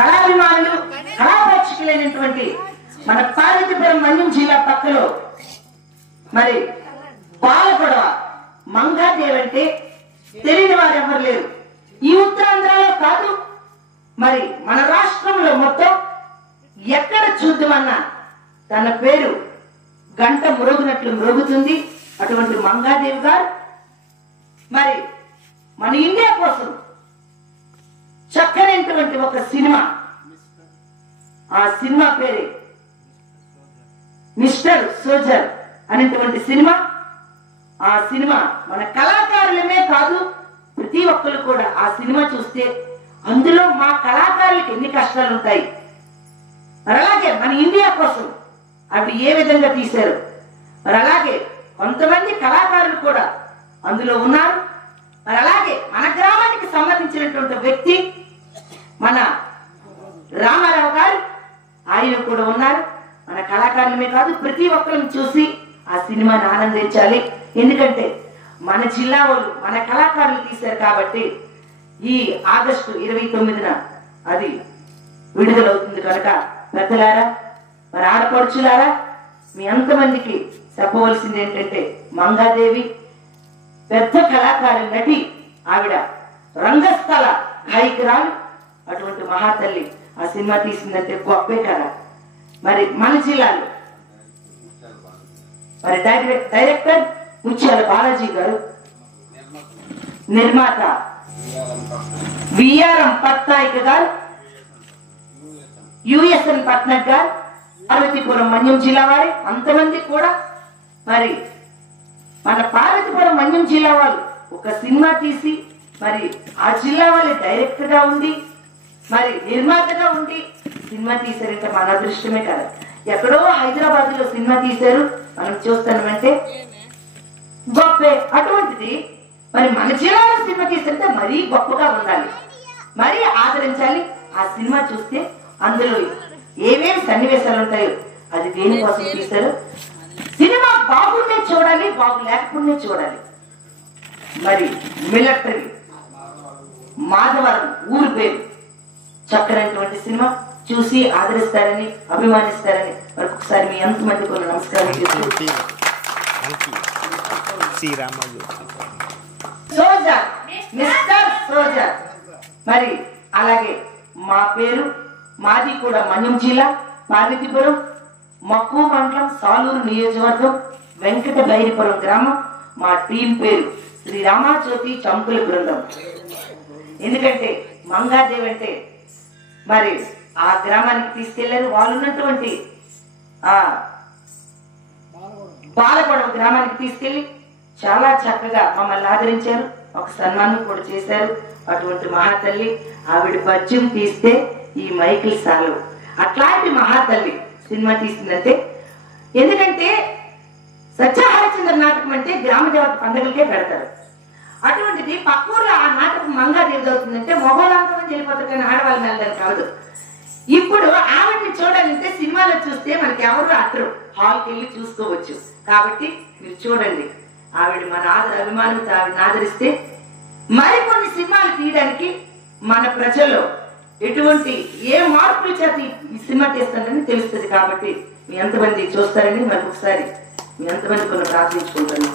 కళాభిమానులు కళాపేక్షకులైనటువంటి మన పార్వతీపురం మన్యం జిల్లా పక్కలో మరి బాలగొడవ మంగాదేవి అంటే తెలియని వారు ఎవరు లేరు. ఈ ఉత్తరాంధ్రలో కాదు, మరి మన రాష్ట్రంలో మొత్తం ఎక్కడ చూద్దామన్నా తన పేరు గంట మ్రోగినట్లు మ్రోగుతుంది. అటువంటి మంగాదేవి గారు మరి మన ఇండియా కోసం చక్కనైనటువంటి ఒక సినిమా, ఆ సినిమా పేరే మిస్టర్ సోల్జర్ అనేటువంటి సినిమా. ఆ సినిమా మన కళాకారులమే కాదు, ప్రతి ఒక్కరు కూడా ఆ సినిమా చూస్తే అందులో మా కళాకారులకు ఎన్ని కష్టాలు ఉంటాయి, మరి అలాగే మన ఇండియా కోసం అవి ఏ విధంగా తీశారు, మరి అలాగే కొంతమంది కళాకారులు కూడా అందులో ఉన్నారు. మరి అలాగే మన గ్రామానికి సంబంధించినటువంటి వ్యక్తి మన రామారావు గారు, ఆయన కూడా ఉన్నారు. మన కళాకారులమే కాదు, ప్రతి ఒక్కరిని చూసి ఆ సినిమాని ఆనందించాలి. ఎందుకంటే మన జిల్లా వాళ్ళు మన కళాకారులు తీశారు కాబట్టి ఈ ఆగస్టు 29న అది విడుదలవుతుంది కనుక పెద్దలారా, మరి ఆడపడుచులారా, మీ అంతమందికి చెప్పవలసింది ఏంటంటే మంగాదేవి పెద్ద కళాకారు, నటి, ఆవిడ రంగస్థల గాయకురాలు. అటువంటి మహాతల్లి ఆ సినిమా తీసిందంటే గొప్పే కదా. మరి మన జిల్లాలో మరి డైరెక్టర్ ముత్యాల బాలాజీ గారు, నిర్మాత విఆర్ఎం పట్నాయక్ గారు, యుఎస్ఎన్ పట్నాయక్ గారు, పార్వతీపురం మన్యం జిల్లా వారి అంతమంది కూడా మరి మన పార్వతీపురం మన్యం జిల్లా వాళ్ళు ఒక సినిమా తీసి మరి ఆ జిల్లా వాళ్ళ డైరెక్టర్ గా ఉండి మరి నిర్మాతగా ఉండి సినిమా తీశారంటే మన అదృష్టమే కదా. ఎక్కడో హైదరాబాద్ లో సినిమా తీశారు మనం చూస్తామంటే గొప్పే. అటువంటిది మరి మన జిల్లాలో సినిమా తీసారంటే మరీ గొప్పగా ఉండాలి, మరీ ఆదరించాలి. ఆ సినిమా చూస్తే అందులో ఏమేమి సన్నివేశాలు ఉంటాయో అది దేనికోసం తీశారు. సినిమా బాగుండే చూడాలి, బాగు లేకపోతే చూడాలి. మరి మిలిటరీ మాధవరం ఊరు పేరు చక్కనటువంటి సినిమా చూసి ఆదరిస్తారని అభిమానిస్తారని మరొకసారి మీ ఎంతమంది కొన్ని నమస్కారం చేస్తూ సోల్జర్, మిస్టర్ సోల్జర్. మరి అలాగే మా పేరు, మాది కూడా మన్యం జిల్లా పార్వతీపురం, మక్కువ మండలం, సాలూరు నియోజకవర్గం, వెంకట బైరిపురం గ్రామం. మా టీం పేరు శ్రీ రామాజ్యోతి చంపుల బృందం. ఎందుకంటే మంగాదేవి అంటే మరి ఆ గ్రామానికి తీసుకెళ్లారు. వాళ్ళు ఉన్నటువంటి ఆ బాలగొడవ గ్రామానికి తీసుకెళ్లి చాలా చక్కగా మమ్మల్ని ఆదరించారు, ఒక సన్మానం కూడా చేశారు. అటువంటి మహాతల్లి, ఆవిడ పద్యం తీస్తే ఈ మైకిల్ సాలు. అట్లాంటి మహాతల్లి సినిమా తీసిందంటే, ఎందుకంటే సత్యహరిచంద్ర నాటకం అంటే గ్రామ దేవత పండుగలకే పెడతారు. అటువంటిది పక్కూరులో ఆ నాటకం మంగాదేవి అవుతుందంటే మొగోళ్ళంతమంది వెళ్ళిపోతారు కానీ ఆడవాళ్ళని వెళ్ళడానికి కాదు. ఇప్పుడు ఆవిడని చూడాలంటే సినిమాలో చూస్తే మనకి ఎవరు అట్టరు, హాల్కి వెళ్ళి చూసుకోవచ్చు. కాబట్టి మీరు చూడండి, ఆవిడ మన అభిమానులతో ఆవిడని ఆదరిస్తే మరికొన్ని సినిమాలు తీయడానికి మన ప్రజల్లో ఎటువంటి ఏ మార్పులు చేత ఈ సినిమా తీస్తారని తెలుస్తుంది. కాబట్టి మీ ఎంతమంది చూస్తారని మరొకసారి మీ ఎంతమంది కొన్ని ప్రార్థించుకుంటాను.